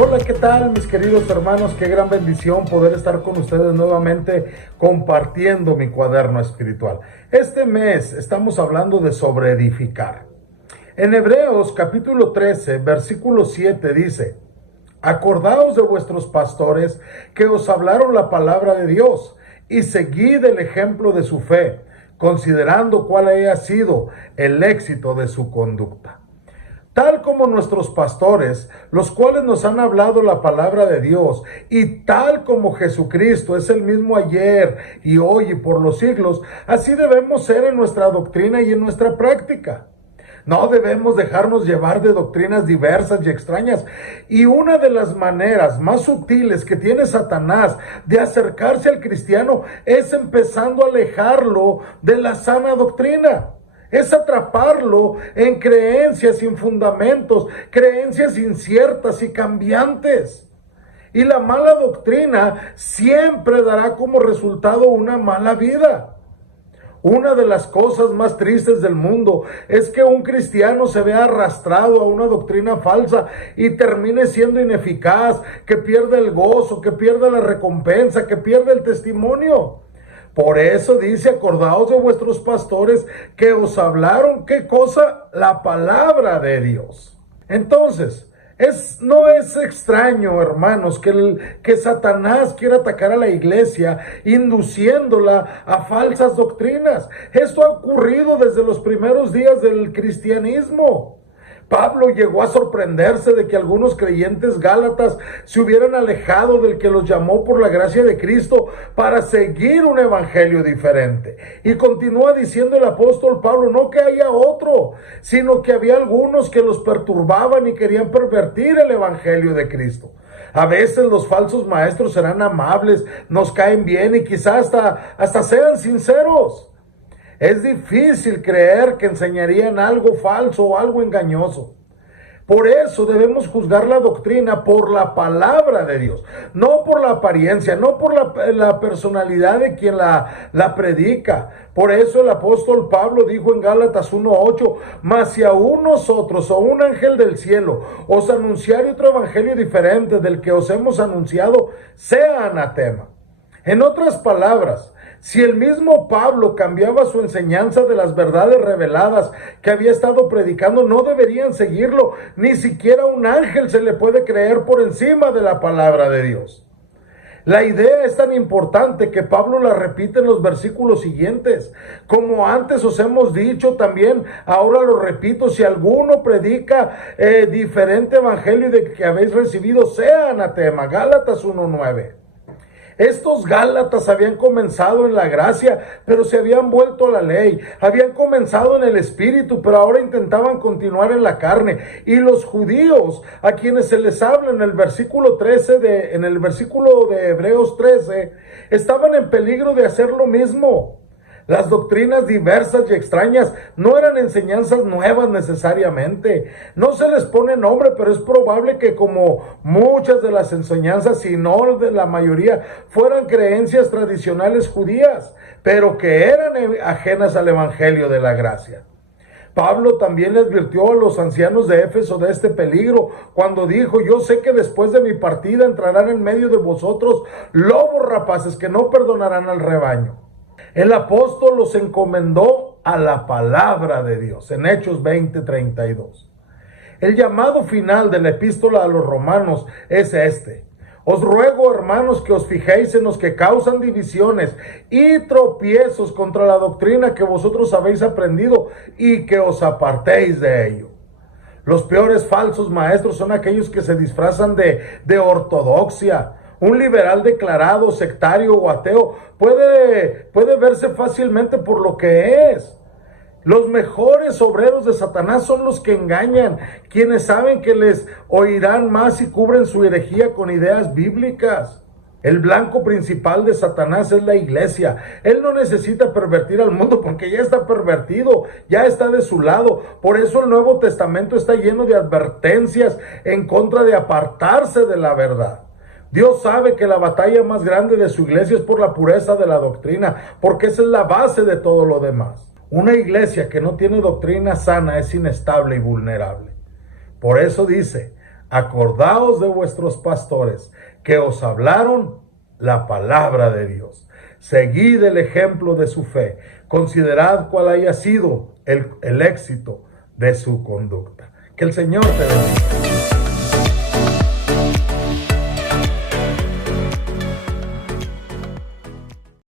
Hola, ¿qué tal mis queridos hermanos? Qué gran bendición poder estar con ustedes nuevamente compartiendo mi cuaderno espiritual. Este mes estamos hablando de sobreedificar. En Hebreos capítulo 13, versículo 7 dice: Acordaos de vuestros pastores que os hablaron la palabra de Dios y seguid el ejemplo de su fe, considerando cuál haya sido el éxito de su conducta. Tal como nuestros pastores, los cuales nos han hablado la palabra de Dios, y tal como Jesucristo es el mismo ayer y hoy y por los siglos, así debemos ser en nuestra doctrina y en nuestra práctica. No debemos dejarnos llevar de doctrinas diversas y extrañas. Y una de las maneras más sutiles que tiene Satanás de acercarse al cristiano es empezando a alejarlo de la sana doctrina. Es atraparlo en creencias sin fundamentos, creencias inciertas y cambiantes. Y la mala doctrina siempre dará como resultado una mala vida. Una de las cosas más tristes del mundo es que un cristiano se vea arrastrado a una doctrina falsa y termine siendo ineficaz, que pierda el gozo, que pierda la recompensa, que pierda el testimonio. Por eso dice: acordaos de vuestros pastores que os hablaron, ¿qué cosa? La palabra de Dios. Entonces, no es extraño, hermanos, que Satanás quiera atacar a la iglesia, induciéndola a falsas doctrinas. Esto ha ocurrido desde los primeros días del cristianismo. Pablo llegó a sorprenderse de que algunos creyentes gálatas se hubieran alejado del que los llamó por la gracia de Cristo para seguir un evangelio diferente. Y continúa diciendo el apóstol Pablo, no que haya otro, sino que había algunos que los perturbaban y querían pervertir el evangelio de Cristo. A veces los falsos maestros serán amables, nos caen bien y quizás hasta sean sinceros. Es difícil creer que enseñarían algo falso o algo engañoso. Por eso debemos juzgar la doctrina por la palabra de Dios, no por la apariencia, no por la personalidad de quien la predica. Por eso el apóstol Pablo dijo en Gálatas 1:8, mas si aún nosotros o un ángel del cielo os anunciare otro evangelio diferente del que os hemos anunciado, sea anatema. En otras palabras, si el mismo Pablo cambiaba su enseñanza de las verdades reveladas que había estado predicando, no deberían seguirlo. Ni siquiera un ángel se le puede creer por encima de la palabra de Dios. La idea es tan importante que Pablo la repite en los versículos siguientes. Como antes os hemos dicho también, ahora lo repito, si alguno predica diferente evangelio de que habéis recibido, sea anatema. Gálatas 1:9. Estos gálatas habían comenzado en la gracia, pero se habían vuelto a la ley. Habían comenzado en el espíritu, pero ahora intentaban continuar en la carne. Y los judíos, a quienes se les habla en el versículo de Hebreos 13, estaban en peligro de hacer lo mismo. Las doctrinas diversas y extrañas no eran enseñanzas nuevas necesariamente. No se les pone nombre, pero es probable que como muchas de las enseñanzas, si no de la mayoría, fueran creencias tradicionales judías, pero que eran ajenas al evangelio de la gracia. Pablo también le advirtió a los ancianos de Éfeso de este peligro cuando dijo: yo sé que después de mi partida entrarán en medio de vosotros lobos rapaces que no perdonarán al rebaño. El apóstol los encomendó a la palabra de Dios en Hechos 20:32. El llamado final de la epístola a los romanos es este: os ruego, hermanos, que os fijéis en los que causan divisiones y tropiezos contra la doctrina que vosotros habéis aprendido y que os apartéis de ello. Los peores falsos maestros son aquellos que se disfrazan de ortodoxia. Un liberal declarado, sectario o ateo puede verse fácilmente por lo que es. Los mejores obreros de Satanás son los que engañan, quienes saben que les oirán más y cubren su herejía con ideas bíblicas. El blanco principal de Satanás es la iglesia. Él no necesita pervertir al mundo porque ya está pervertido, ya está de su lado. Por eso el Nuevo Testamento está lleno de advertencias en contra de apartarse de la verdad. Dios sabe que la batalla más grande de su iglesia es por la pureza de la doctrina, porque esa es la base de todo lo demás. Una iglesia que no tiene doctrina sana es inestable y vulnerable. Por eso dice: Acordaos de vuestros pastores que os hablaron la palabra de Dios. Seguid el ejemplo de su fe. Considerad cuál haya sido el éxito de su conducta. Que el Señor te bendiga.